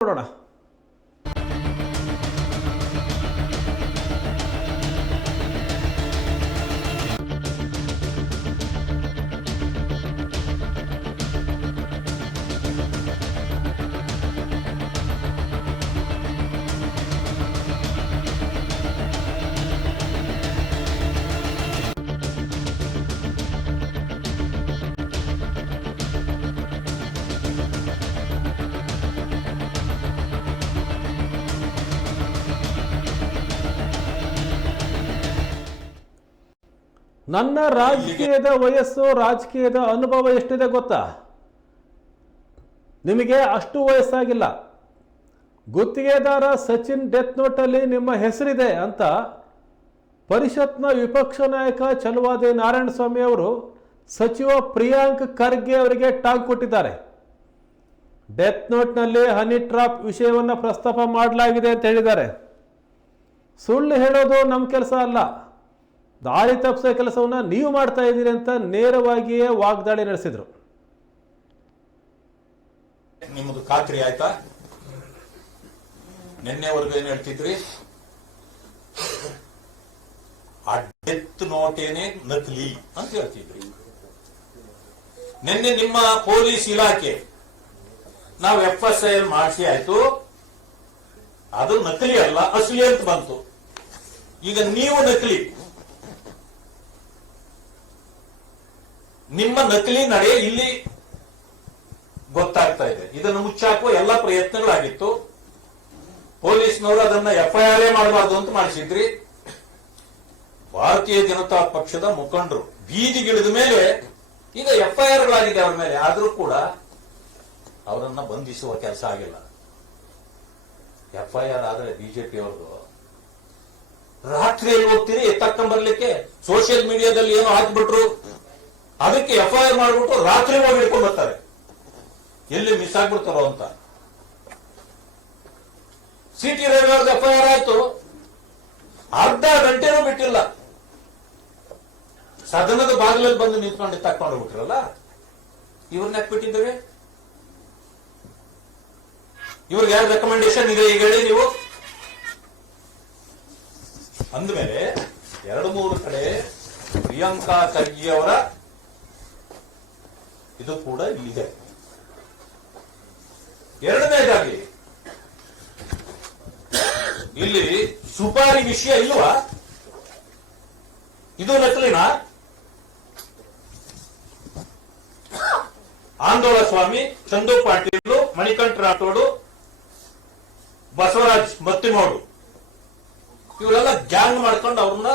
ഓടോടാ ನನ್ನ ರಾಜಕೀಯದ ವಯಸ್ಸು, ರಾಜಕೀಯದ ಅನುಭವ ಎಷ್ಟಿದೆ ಗೊತ್ತಾ? ನಿಮಗೆ ಅಷ್ಟು ವಯಸ್ಸಾಗಿಲ್ಲ. ಗುತ್ತಿಗೆದಾರ ಸಚಿನ್ ಡೆತ್ ನೋಟಲ್ಲಿ ನಿಮ್ಮ ಹೆಸರಿದೆ ಅಂತ ಪರಿಷತ್ನ ವಿಪಕ್ಷ ನಾಯಕ ಚಲುವಾದಿ ನಾರಾಯಣ ಸ್ವಾಮಿ ಅವರು ಸಚಿವ ಪ್ರಿಯಾಂಕ್ ಖರ್ಗೆ ಅವರಿಗೆ ಟಾಂಗ್ ಕೊಟ್ಟಿದ್ದಾರೆ. ಡೆತ್ ನೋಟ್ನಲ್ಲಿ ಹನಿ ಟ್ರಾಪ್ ವಿಷಯವನ್ನು ಪ್ರಸ್ತಾಪ ಮಾಡಲಾಗಿದೆ ಅಂತ ಹೇಳಿದ್ದಾರೆ. ಸುಳ್ಳು ಹೇಳೋದು ನಮ್ಮ ಕೆಲಸ ಅಲ್ಲ. ದಾರಿ ತಪ್ಪಿಸೋ ಕೆಲಸವನ್ನ ನೀವು ಮಾಡ್ತಾ ಇದ್ದೀರಿ ಅಂತ ನೇರವಾಗಿಯೇ ವಾಗ್ದಾಳಿ ನಡೆಸಿದ್ರು. ನಿಮ್ಮದು ಖಾತ್ರಿ ಆಯ್ತಾ? ನಿನ್ನೆವರೆಗೂ ಏನ್ ಹೇಳ್ತಿದ್ರಿ? ಆ ಡೆತ್ ನೋಟೇನೆ ನಕಲಿ ಅಂತ ಹೇಳ್ತಿದ್ರಿ. ನಿನ್ನೆ ನಿಮ್ಮ ಪೊಲೀಸ್ ಇಲಾಖೆ, ನಾವು ಎಫ್ ಎಸ್ ಐ ಮಾಡಿಸಿ ಆಯ್ತು. ಅದು ನಕಲಿ ಅಲ್ಲ, ಅಸಲಿ ಅಂತ ಬಂತು. ಈಗ ನೀವು ನಕಲಿ. ನಿಮ್ಮ ನಕಲಿ ನಡೆ ಇಲ್ಲಿ ಗೊತ್ತಾಗ್ತಾ ಇದೆ. ಇದನ್ನು ಮುಚ್ಚಾಕುವ ಎಲ್ಲ ಪ್ರಯತ್ನಗಳಾಗಿತ್ತು. ಪೊಲೀಸ್ನವರು ಅದನ್ನ ಎಫ್ಐಆರ್ ಮಾಡಬಾರ್ದು ಅಂತ ಮಾಡಿಸಿದ್ರಿ. ಭಾರತೀಯ ಜನತಾ ಪಕ್ಷದ ಮುಖಂಡರು ಬೀದಿಗಿಳಿದ ಮೇಲೆ ಈಗ ಎಫ್ಐಆರ್ ಗಳಾಗಿದೆ ಅವರ ಮೇಲೆ. ಆದರೂ ಕೂಡ ಅವರನ್ನ ಬಂಧಿಸುವ ಕೆಲಸ ಆಗಿಲ್ಲ. ಎಫ್ಐಆರ್ ಆದ್ರೆ ಬಿಜೆಪಿ ಅವರದು ರಾತ್ರಿಯಲ್ಲಿ ಹೋಗ್ತೀರಿ ಎತ್ತಕ್ಕ ಬರ್ಲಿಕ್ಕೆ ಸೋಷಿಯಲ್ ಮೀಡಿಯಾದಲ್ಲಿ ಏನೋ ಹಾಕ್ಬಿಟ್ರು. ಅದಕ್ಕೆ ಎಫ್ಐಆರ್ ಮಾಡಿಬಿಟ್ಟು ರಾತ್ರಿ ಹೋಗಿ ಹಿಡ್ಕೊಂಡು ಬರ್ತಾರೆ. ಎಲ್ಲಿ ಮಿಸ್ ಆಗ್ಬಿಡ್ತಾರೋ ಅಂತ. ಸಿಟಿ ರೈಲ್ವೆ ಆರ್ ಆಯ್ತು. ಅರ್ಧ ಗಂಟೆನೂ ಬಿಟ್ಟಿಲ್ಲ. ಸದನದ ಬಾಗಿಲಲ್ಲಿ ಬಂದು ನಿಂತ್ಕೊಂಡು ತಕ್ಕೊಂಡು ಬಿಟ್ರಲ್ಲ ಇವ್ರನ್ನ ಯಾಕೆ ಬಿಟ್ಟಿದ್ದೇವೆ ಇವ್ರಿಗೆ ಯಾರು ರೆಕಮೆಂಡೇಶನ್ ಇದೆ ಈಗ ಹೇಳಿ ನೀವು? ಅಂದಮೇಲೆ ಎರಡು ಮೂರು ಕಡೆ ಪ್ರಿಯಾಂಕಾ ಖರ್ಗೆ ಅವರ ಇದು ಕೂಡ ಇಲ್ಲಿದೆ. ಎರಡನೇದಾಗಿ, ಇಲ್ಲಿ ಸುಪಾರಿ ವಿಷಯ ಇಲ್ವಾ? ಇದು ನಕಲಿನ? ಆಂದೋಳ ಸ್ವಾಮಿ, ಚಂದು ಪಾಟೀಲ್, ಮಣಿಕಂಠ ರಾಠೋಡು ಬಸವರಾಜ್ ಮತ್ತಿನೋಡು. ಇವರೆಲ್ಲ ಗ್ಯಾಂಗ್ ಮಾಡ್ಕೊಂಡು ಅವ್ರನ್ನ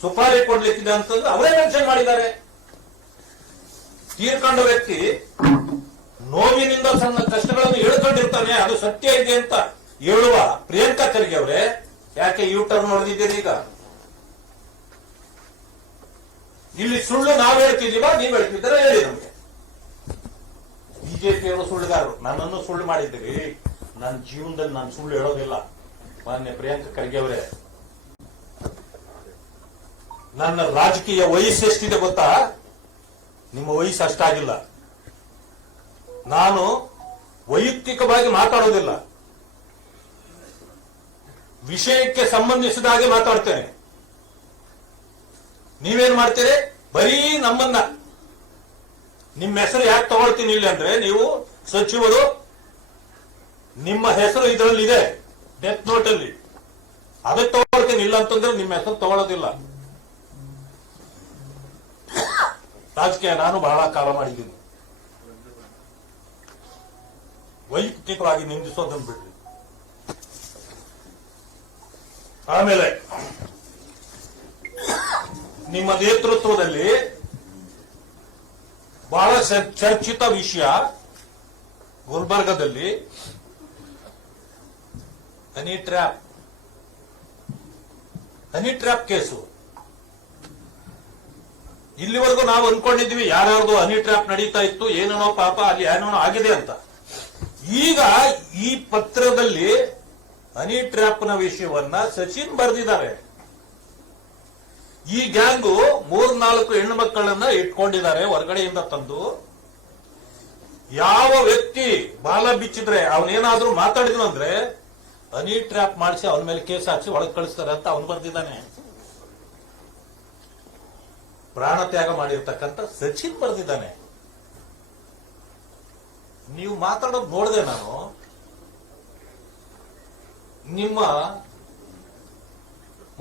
ಸುಪಾರಿ ಕೊಡ್ಲಿಕ್ಕಿದೆ ಅಂತಂದ್ರೆ ಅವರೇ ಮೆನ್ಷನ್ ಮಾಡಿದ್ದಾರೆ. ತೀರ್ಕೊಂಡ ವ್ಯಕ್ತಿ ನೋವಿನಿಂದ ತನ್ನ ಕಷ್ಟಗಳನ್ನು ಹೇಳ್ಕೊಂಡಿರ್ತಾನೆ, ಅದು ಸತ್ಯ ಇದೆ ಅಂತ ಹೇಳುವ ಪ್ರಿಯಾಂಕಾ ಖರ್ಗೆ ಅವರೇ. ಯಾಕೆ ಯೂ ಟರ್ನ್ ಹೊಡೆದಿದ್ದೀರಿ ಈಗ? ಇಲ್ಲಿ ಸುಳ್ಳು ನಾವು ಹೇಳ್ತಿದೀವ ನೀವು ಹೇಳ್ತಿದ್ದೀರ, ಹೇಳಿ ನಮಗೆ. ಬಿಜೆಪಿಯವರು ಸುಳ್ಳುಗಾರರು. ನನ್ನನ್ನು ಸುಳ್ಳು ಮಾಡಿದ್ದೀರಿ. ನನ್ನ ಜೀವನದಲ್ಲಿ ನಾನು ಸುಳ್ಳು ಹೇಳೋದಿಲ್ಲ. ಮಾನ್ಯ ಪ್ರಿಯಾಂಕಾ ಖರ್ಗೆ ಅವರೇ. ನನ್ನ ರಾಜಕೀಯ ವಯಸ್ಸು ಎಷ್ಟಿದೆ ಗೊತ್ತಾ? ನಿಮ್ಮ ವಯಸ್ಸು ಅಷ್ಟಾಗಿಲ್ಲ. ನಾನು ವೈಯಕ್ತಿಕವಾಗಿ ಮಾತಾಡೋದಿಲ್ಲ. ವಿಷಯಕ್ಕೆ ಸಂಬಂಧಿಸಿದ ಹಾಗೆ ಮಾತಾಡ್ತೇನೆ. ನೀವೇನ್ ಮಾಡ್ತೀರಿ? ಬರೀ ನಮ್ಮನ್ನ. ನಿಮ್ಮ ಹೆಸರು ಯಾಕೆ ತಗೊಳ್ತೀನಿ ಇಲ್ಲಿ ಅಂದ್ರೆ ನೀವು ಸಚಿವರು, ನಿಮ್ಮ ಹೆಸರು ಇದರಲ್ಲಿ ಇದೆ ಡೆತ್ ನೋಟ್ ಅಲ್ಲಿ. ಅದಕ್ಕೆ ತಗೊಳ್ತೀನಿ ಇಲ್ಲ ಅಂತಂದ್ರೆ ನಿಮ್ಮ ಹೆಸರು ತಗೊಳ್ಳೋದಿಲ್ಲ. ರಾಜಕೀಯ ನಾನು ಬಹಳ ಕಾಲ ಮಾಡಿದ್ದೀನಿ. ವೈಯಕ್ತಿಕವಾಗಿ ನಿಂದಿಸೋದನ್ನು ಬಿಡ್ರಿ. ಆಮೇಲೆ, ನಿಮ್ಮ ನೇತೃತ್ವದಲ್ಲಿ ಬಹಳ ಚರ್- ಚರ್ಚಿತ ವಿಷಯ ಗುಲ್ಬರ್ಗದಲ್ಲಿ honey trap. Honey trap case. ಇಲ್ಲಿವರೆಗೂ ನಾವು ಅನ್ಕೊಂಡಿದ್ವಿ ಯಾರ್ಯಾರ್ದು ಹನಿ ಟ್ರ್ಯಾಪ್ ನಡೀತಾ ಇತ್ತು ಏನೇನೋ ಪಾಪ ಅಲ್ಲಿ ಏನೇನೋ ಆಗಿದೆ ಅಂತ. ಈಗ ಈ ಪತ್ರದಲ್ಲಿ ಹನಿ ಟ್ರ್ಯಾಪ್ನ ವಿಷಯವನ್ನ ಸಚಿನ್ ಬರೆದಿದ್ದಾರೆ. ಈ ಗ್ಯಾಂಗು ಮೂರ್ನಾಲ್ಕು ಹೆಣ್ಣು ಮಕ್ಕಳನ್ನ ಇಟ್ಕೊಂಡಿದ್ದಾರೆ, ಹೊರಗಡೆಯಿಂದ ತಂದು. ಯಾವ ವ್ಯಕ್ತಿ ಬಾಲ ಬಿಚ್ಚಿದ್ರೆ, ಅವನೇನಾದ್ರೂ ಮಾತಾಡಿದ್ರು ಅಂದ್ರೆ ಹನಿ ಟ್ರ್ಯಾಪ್ ಮಾಡಿಸಿ ಅವನ ಮೇಲೆ ಕೇಸ್ ಹಾಕಿ ಒಳಗೆ ಕಳಿಸ್ತಾರೆ ಅಂತ ಅವನು ಬರ್ದಿದ್ದಾನೆ. ಪ್ರಾಣ ತ್ಯಾಗ ಮಾಡಿರ್ತಕ್ಕಂಥ ಸಚಿನ್ ಬರೆದಿದ್ದಾನೆ. ನೀವು ಮಾತಾಡೋದು ನೋಡಿದೆ ನಾನು. ನಿಮ್ಮ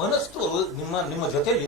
ಮನಸ್ಸು ನಿಮ್ಮ ನಿಮ್ಮ ಜೊತೆಲಿ